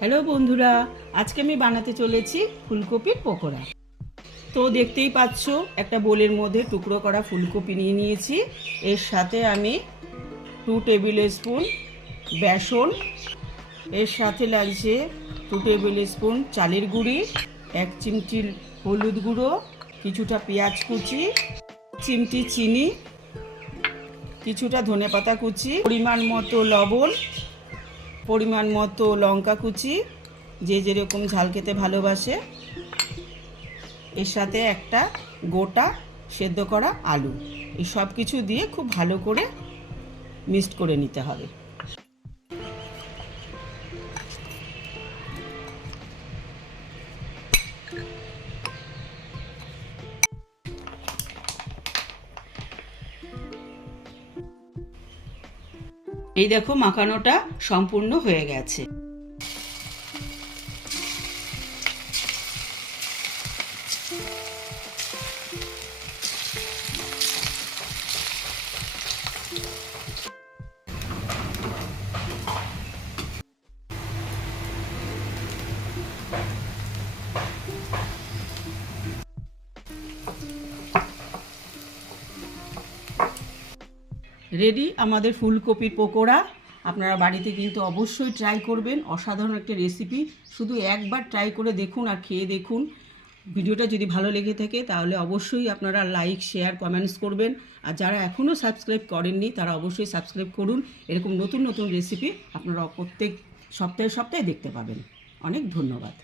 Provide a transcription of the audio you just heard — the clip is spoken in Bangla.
হ্যালো বন্ধুরা, আজকে আমি বানাতে চলেছি ফুলকপির পকোড়া। তো দেখতেই পাচ্ছ একটা বোলের মধ্যে টুকরো করা ফুলকপি নিয়ে নিয়েছি। এর সাথে আমি 2 টেবিল স্পুন বেসন, এর সাথে লাগছে 2 টেবিল স্পুন চালের গুঁড়ি, 1 চিমটি হলুদ গুঁড়ো, কিছুটা পেঁয়াজ কুচি, চিমটি চিনি, কিছুটা ধনেপাতা কুচি, পরিমাণ মতো লবণ, পরিমাণ মতো লঙ্কা কুচি, যে যেরকম ঝাল খেতে ভালোবাসে। এর সাথে একটা গোটা সেদ্ধ করা আলু, এই সব কিছু দিয়ে খুব ভালো করে মিক্সড করে নিতে হবে। এই দেখো মাখানোটা সম্পূর্ণ হয়ে গেছে। রেডি আমাদের ফুলকপির পকোড়া। আপনারা বাড়িতে কিন্তু অবশ্যই ট্রাই করবেন, অসাধারণ একটা রেসিপি। শুধু একবার ট্রাই করে দেখুন আর খেয়ে দেখুন। ভিডিওটা যদি ভালো লেগে থাকে তাহলে অবশ্যই আপনারা লাইক, শেয়ার, কমেন্টস করবেন। আর যারা এখনও সাবস্ক্রাইব করেননি তারা অবশ্যই সাবস্ক্রাইব করুন। এরকম নতুন নতুন রেসিপি আপনারা প্রত্যেক সপ্তাহে দেখতে পাবেন। অনেক ধন্যবাদ।